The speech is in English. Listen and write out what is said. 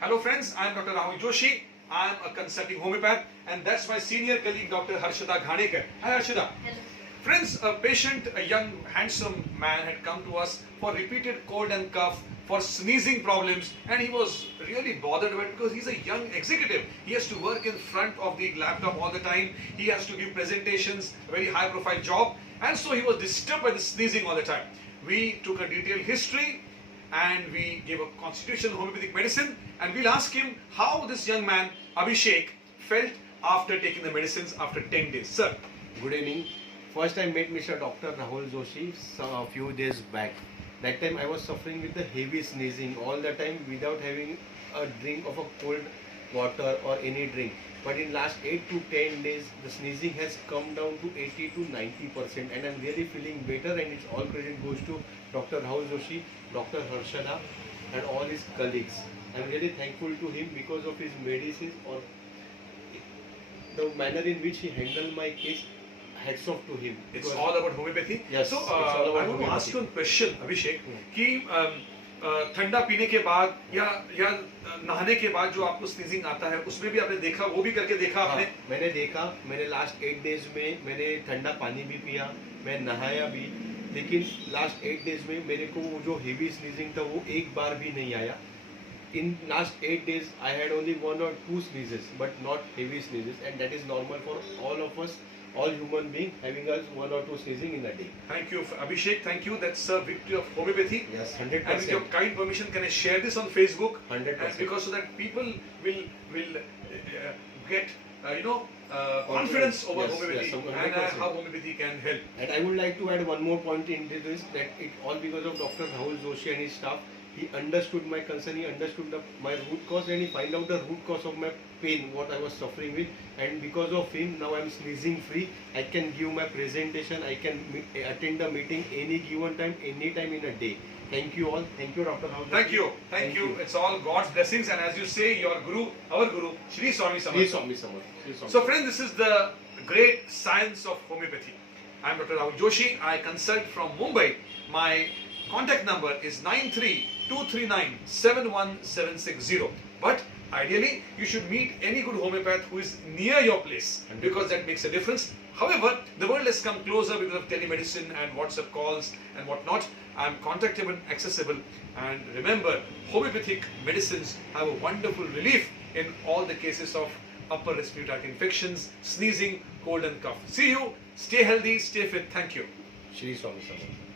Hello friends, I am Dr. Rahul Joshi. I am a consulting homeopath and that's my senior colleague Dr. Harshada Ghanekar. Hi Harshada. Hello. Friends, a patient, a young handsome man had come to us for repeated cold and cough, for sneezing problems, and he was really bothered about it because he's a young executive. He has to work in front of the laptop all the time. He has to give presentations, a very high profile job, and so he was disturbed by the sneezing all the time. We took a detailed history and we gave a constitutional homeopathic medicine, and we'll ask him how this young man Abhishek felt after taking the medicines after 10 days. Sir. Good evening. First I met Mr. Dr. Rahul Joshi a few days back. That time I was suffering with the heavy sneezing all the time without having a drink of a cold water or any drink. But in last 8 to 10 days the sneezing has come down to 80 to 90% and I'm really feeling better, and it's all credit goes to Dr. Rahul Joshi, Dr. Harshada and all his colleagues. I'm really thankful to him because of his medicines or the manner in which he handled my case. Hats off to him. It's all about homeopathy. Yes. So I want to ask you a question, Abhishek, कि ठंडा पीने के बाद या नहाने के बाद जो आपको स्नीजिंग आता है, उसमें भी आपने देखा, वो भी करके देखा आपने? मैंने देखा, मैंने लास्ट 8 डेज में मैंने ठंडा पानी भी पिया, मैं नहाया भी, लेकिन लास्ट 8 डेज में मेरे को वो जो हेवी स्नीजिंग था वो एक बार भी नहीं आया. In last 8 days, I had only 1 or 2 sneezes, but not heavy sneezes, and that is normal for all of us, all human beings having us 1 or 2 sneezing in a day. Thank you, Abhishek. Thank you. That's a victory of homeopathy. Yes, 100%. And with your kind permission, can I share this on Facebook? 100%. And because so that people will get confidence over homeopathy, yes, and how homeopathy can help. And I would like to add one more point into this, that it all because of Dr. Rahul Joshi and his staff. He understood my concern, he understood my root cause, and he find out the root cause of my pain, what I was suffering with, and because of him now I am sneezing free. I can give my presentation, I can attend the meeting any given time, any time in a day. Thank you all. Thank you, Dr. Rahul. Thank you. It's all God's blessings, and as you say, your guru, our guru, Shri Swami Samarth. So friends, this is the great science of homeopathy. I am Dr. Rahul Joshi. I consult from Mumbai. My contact number is 93-239-71760. But ideally, you should meet any good homeopath who is near your place, because that makes a difference. However, the world has come closer because of telemedicine and WhatsApp calls and whatnot. I am contactable, accessible, and remember, homeopathic medicines have a wonderful relief in all the cases of upper respiratory tract infections, sneezing, cold and cough. See you. Stay healthy, stay fit. Thank you. Shri Swami Samarth.